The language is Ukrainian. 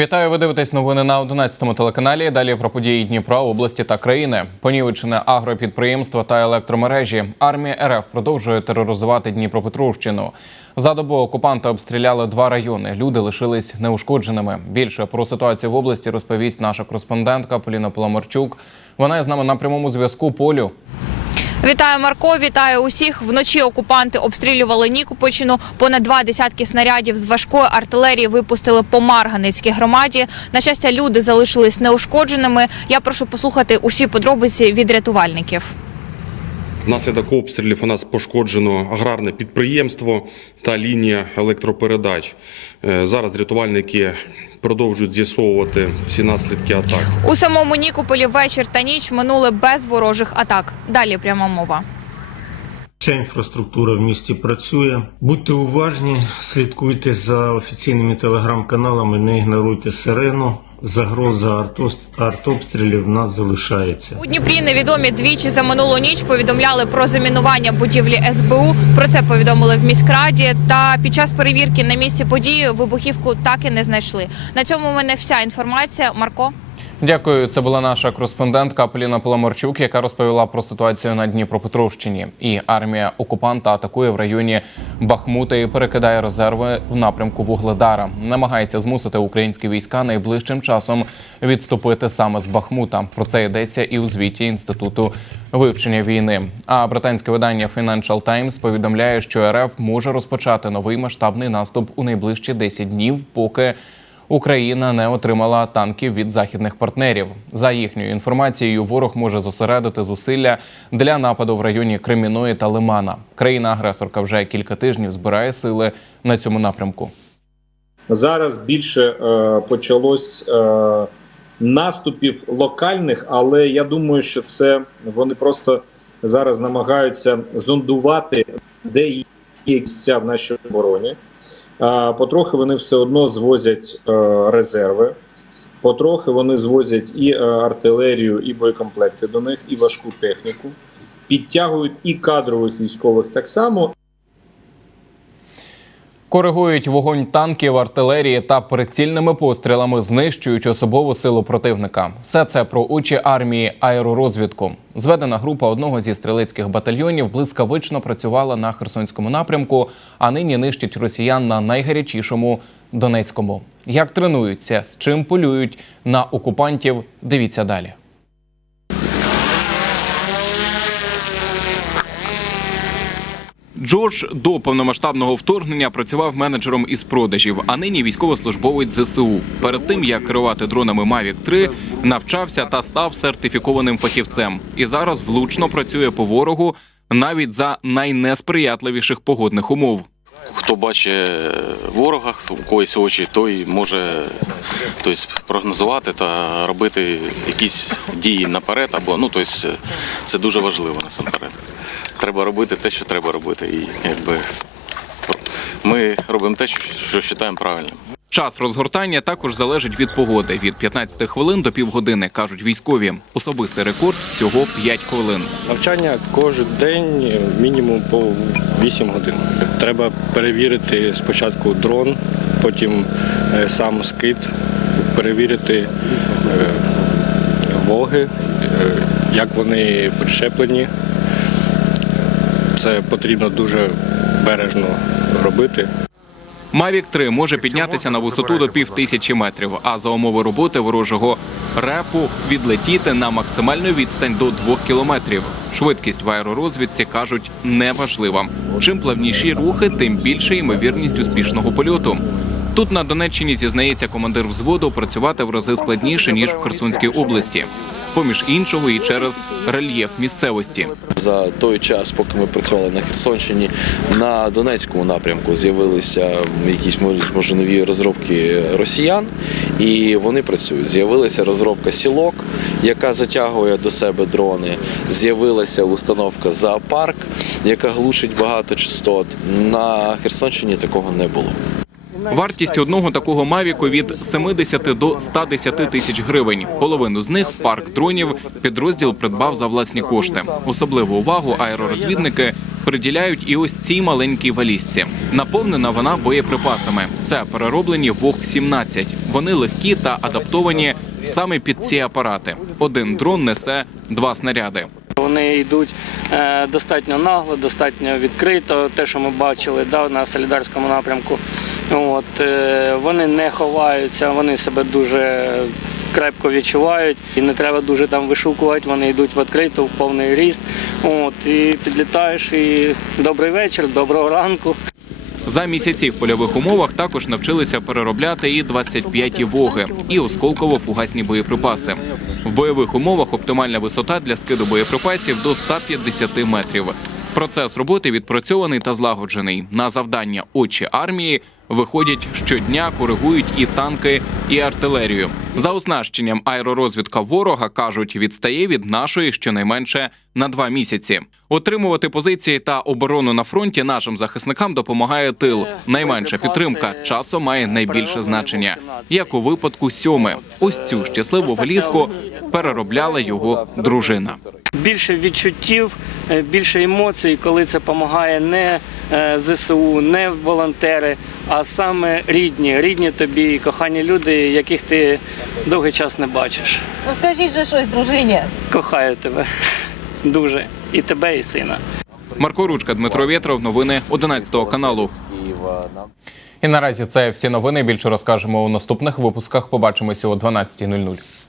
Вітаю, ви дивитесь новини на 11 телеканалі. Далі про події Дніпра, області та країни. Понівечене агропідприємства та електромережі. Армія РФ продовжує тероризувати Дніпропетровщину. За добу окупанти обстріляли два райони. Люди лишились неушкодженими. Більше про ситуацію в області розповість наша кореспондентка Поліна Поломарчук. Вона з нами на прямому зв'язку. Полю. Вітаю, Марко. Вітаю усіх. Вночі окупанти обстрілювали Нікопольщину. Понад два десятки снарядів з важкої артилерії випустили по Марганицькій громаді. На щастя, люди залишились неушкодженими. Я прошу послухати усі подробиці від рятувальників. Внаслідок обстрілів у нас пошкоджено аграрне підприємство та лінія електропередач. Е, Зараз рятувальники продовжують з'ясовувати всі наслідки атак. У самому Нікополі вечір та ніч минули без ворожих атак. Далі пряма мова. Вся інфраструктура в місті працює. Будьте уважні, слідкуйте за офіційними телеграм-каналами, не ігноруйте сирену. Загроза артобстрілів в нас залишається. У Дніпрі невідомі двічі за минулу ніч повідомляли про замінування будівлі СБУ. Про це повідомили в міськраді. Та під час перевірки на місці події вибухівку так і не знайшли. На цьому у мене вся інформація. Марко. Дякую. Це була наша кореспондентка Поліна Поломарчук, яка розповіла про ситуацію на Дніпропетровщині. І армія окупанта атакує в районі Бахмута і перекидає резерви в напрямку Вугледара. Намагається змусити українські війська найближчим часом відступити саме з Бахмута. Про це йдеться і у звіті інституту вивчення війни. А британське видання Financial Times повідомляє, що РФ може розпочати новий масштабний наступ у найближчі 10 днів, поки Україна не отримала танків від західних партнерів. За їхньою інформацією, ворог може зосередити зусилля для нападу в районі Креміної та Лимана. Країна-агресорка вже кілька тижнів збирає сили на цьому напрямку. Зараз більше е, почалось е, наступів локальних, але я думаю, що це вони просто зараз намагаються зондувати, де є місця в нашій обороні. Потрохи вони все одно звозять е, резерви, потрохи вони звозять і е, артилерію, і боєкомплекти до них, і важку техніку, підтягують і кадрових військових так само, Коригують вогонь танків, артилерії та прицільними пострілами знищують особову силу противника. Все це про очі армії аеророзвідку. Зведена група одного зі стрілецьких батальйонів блискавично працювала на Херсонському напрямку, а нині нищить росіян на найгарячішому Донецькому. Як тренуються, з чим полюють на окупантів? Дивіться далі. Джордж до повномасштабного вторгнення працював менеджером із продажів, а нині військовослужбовець ЗСУ. Перед тим як керувати дронами Mavic 3, навчався та став сертифікованим фахівцем. І зараз влучно працює по ворогу навіть за найнесприятливіших погодних умов. Хто бачить ворога, у когось очі, той може тобто, прогнозувати та робити якісь дії наперед, або ну тобто, це дуже важливо насамперед. Треба робити те, що треба робити. І якби ми робимо те, що, що вважаємо правильним. Час розгортання також залежить від погоди від 15 хвилин до півгодини, кажуть військові. Особистий рекорд всього 5 хвилин. Навчання кожен день мінімум по 8 годин. Треба перевірити спочатку дрон, потім е, сам скид, перевірити е, воги, е, як вони прищеплені. Це потрібно дуже бережно робити. Mavic 3 може піднятися на висоту до пів тисячі метрів, а за умови роботи ворожого репу відлетіти на максимальну відстань до двох кілометрів. Швидкість в аеророзвідці кажуть неважлива. Чим плавніші рухи, тим більше ймовірність успішного польоту. Тут на Донеччині зізнається командир взводу працювати в рази складніше ніж в Херсонській області, з поміж іншого і через рельєф місцевості. За той час, поки ми працювали на Херсонщині, на Донецькому напрямку з'явилися якісь може нові розробки росіян, і вони працюють. З'явилася розробка сілок, яка затягує до себе дрони. З'явилася установка зоопарк, яка глушить багато частот. На Херсонщині такого не було. Вартість одного такого мавіку від 70 до 110 тисяч гривень. Половину з них парк дронів підрозділ придбав за власні кошти. Особливу увагу аеророзвідники приділяють і ось цій маленькій валізці. Наповнена вона боєприпасами. Це перероблені ВОГ-17. Вони легкі та адаптовані саме під ці апарати. Один дрон несе два снаряди. Вони йдуть е, достатньо нагло, достатньо відкрито. Те, що ми бачили да, на солідарському напрямку. От, е, вони не ховаються, вони себе дуже крепко відчувають. І не треба дуже там вишукувати, вони йдуть в відкрито, в повний ріст. От, і підлітаєш, і добрий вечір, доброго ранку. За місяці в польових умовах також навчилися переробляти і 25-ті воги, і осколково-фугасні боєприпаси. В бойових умовах оптимальна висота для скиду боєприпасів до 150 метрів. Процес роботи відпрацьований та злагоджений. На завдання очі армії виходять щодня, коригують і танки, і артилерію. За оснащенням аеророзвідка ворога кажуть, відстає від нашої щонайменше на два місяці. Отримувати позиції та оборону на фронті нашим захисникам допомагає тил. Найменша підтримка часом має найбільше значення, як у випадку сьоми. Ось цю щасливу валізку переробляла його дружина. Більше відчуттів, е, більше емоцій, коли це допомагає не ЗСУ, не волонтери, а саме рідні, рідні тобі, кохані люди, яких ти довгий час не бачиш. Ну скажіть же щось, дружині. Кохаю тебе дуже. І тебе, і сина. Марко Ручка, Дмитро Вєтров, новини 11 каналу. І наразі це всі новини. Більше розкажемо у наступних випусках. Побачимося о 12.00.